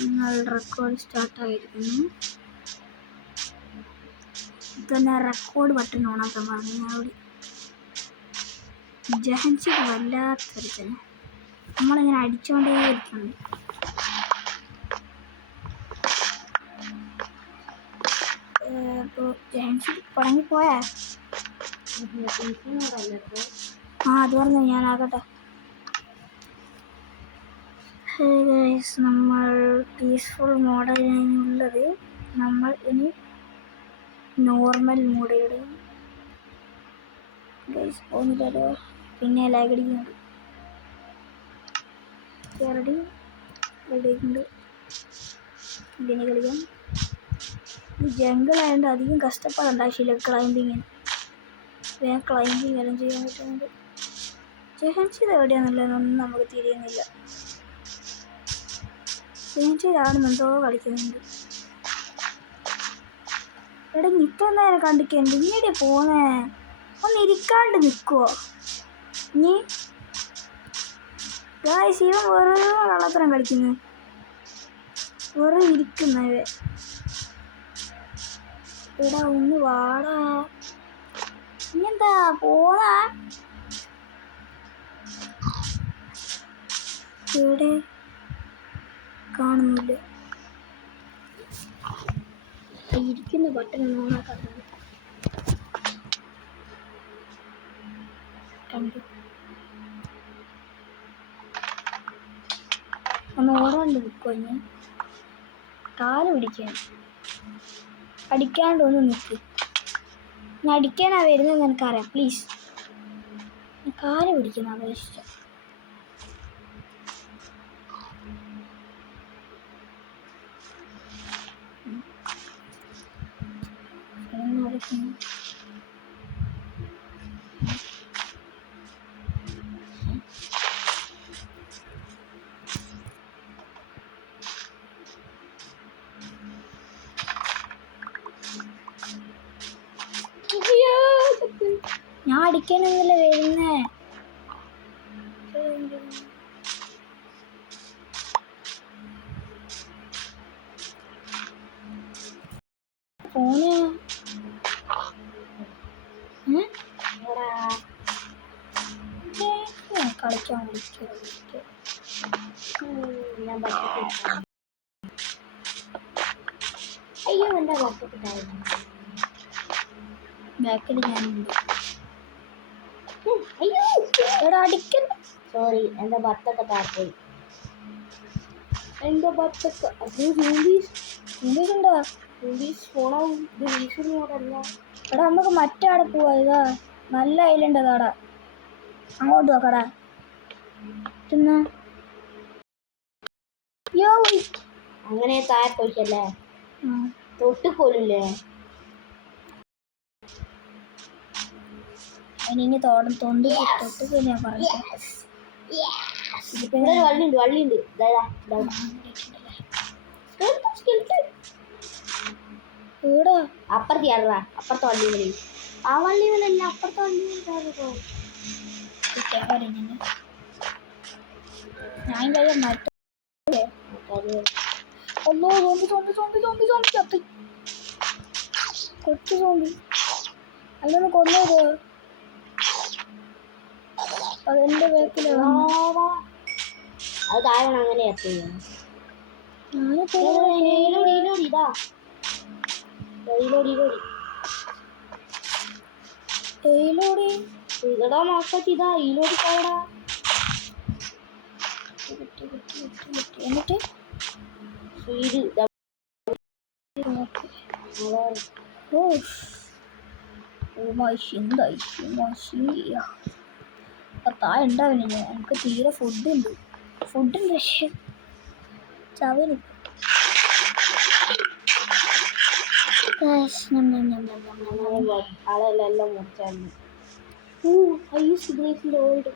നിങ്ങൾ റെക്കോർഡ് സ്റ്റാർട്ടായിരിക്കുന്നു. ഇതന്നെ record button ഓണാക്കാൻ പറഞ്ഞു. ഞാൻ അവിടെ ജഹൻസിക്ക് വല്ലാത്തൊരു തന്നെ നമ്മളിങ്ങനെ അടിച്ചുകൊണ്ടേ ഇരിക്കണം. ഇപ്പോൾ ജഹൻസി പടങ്ങിപ്പോയാ അത് പറഞ്ഞു ഞാനാകട്ടെ. നമ്മൾ പീസ്ഫുൾ മോഡിലുള്ളത്. നമ്മൾ ഇനി നോർമൽ മോഡിലും പോകുന്നില്ലല്ലോ. പിന്നെ ലാഗടിക്കുന്നുണ്ട്. റെഡി റെഡിയായിട്ടുണ്ട്. ഇതിനെ കളിക്കാം. ജംഗിളായതുകൊണ്ട് അധികം കഷ്ടപ്പെടേണ്ട ആവശ്യമില്ല. ക്ലൈമ്പിങ്ങിന് വേഗം ക്ലൈമ്പിങ് എല്ലാം ചെയ്യാൻ പറ്റുന്നുണ്ട്. ജഹൻസി എവിടെയാണെന്നുള്ളതൊന്നും നമുക്ക് തിരിയുന്നില്ല. ജഹൻസി ആടുന്നെന്തോ കളിക്കുന്നുണ്ട്. എടാ ഇത്ര നേരം കണ്ടിട്ടുണ്ട്. ഇങ്ങടെ പോന്നേ ഒന്ന് ഇരിക്കാണ്ട് നിൽക്കുവോ നീ? ശിവൻ വെറുതെ കള്ളത്തരം കളിക്കുന്നു. വെറുതെ ഇരിക്കുന്നവ. എടാ ഒന്ന് വാടാ. ഇനിയെന്താ പോവാ? ഇവിടെ കാണുന്നില്ല. ഇരിക്കുന്ന ബട്ടൺ ഓണാക്കാത്തത് കണ്ടു. ഒന്ന് ഓടാണ്ട് നിൽക്കുമോ? ഞാൻ കാല് പിടിക്കാൻ അടിക്കാണ്ട് ഒന്ന് നിൽക്ക്. ഞാൻ അടിക്കാനാ വരുന്നത് എനിക്കറിയാം. പ്ലീസ് കാല് പിടിക്കുന്ന അപേക്ഷിച്ച ഞാൻ അടിക്കാനൊന്നുമില്ല വരുന്നേ. ഫോണ് കളിക്കാൻ അയ്യോ എന്താ ബാക്കിൽ ഞാനുണ്ട്. അയ്യോ എടാ അടിക്കണ്ട. സോറി എൻ്റെ ബത്തൊക്കെ താഴെപ്പോയി. എൻ്റെ ബത്തൊക്കെ അത് ഉണ്ടോ? ഫോണാവും. ഇത് വീശുന്നോടല്ല. എടാ നമുക്ക് മറ്റാടെ പോവാ. ഇതാ നല്ല ഐലൻഡ് അതാടാ. അങ്ങോട്ട് നോക്കടാ. പിന്നെ അങ്ങനെ താഴെ പോയിട്ടല്ലേ തൊട്ടുപോലില്ലേ? അതിനി തൊണ്ട് തൊട്ട് ഞാൻ പറഞ്ഞു. വള്ളിയുണ്ട് അപ്പുറത്ത് കയറാ. അപ്പുറത്തെ വള്ളി ആ വള്ളിയിലല്ല അപ്പുറത്തെ വള്ളി ഞാൻ കൊച്ചു സോമ്പി അതിനൊന്ന് കൊന്നത്. അതെന്റെ ബാക്കിലാണ്. അത് താഴെ അങ്ങനെ എന്നിട്ട് താഴെ ഉണ്ടാവില്ല. എനിക്ക് തീരെ ഫുഡുണ്ട് പക്ഷെ ചവന് ആളെല്ലാം മുറിച്ചായിരുന്നു. ഓൾഡ്